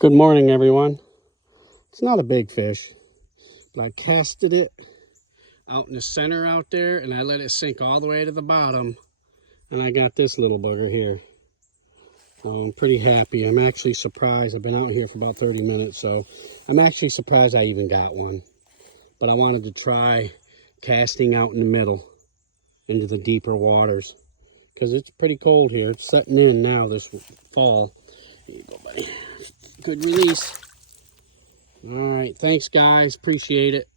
Good morning, everyone. It's not a big fish, but I casted it out in the center out there and I let it sink all the way to the bottom, and I got this little bugger here. I'm pretty happy. I'm actually surprised. I've been out here for about 30 minutes, so I'm actually surprised I even got one. But I wanted to try casting out in the middle into the deeper waters because it's pretty cold here. It's setting in now this fall. Here you go, buddy. Good release. All right, thanks guys, appreciate it.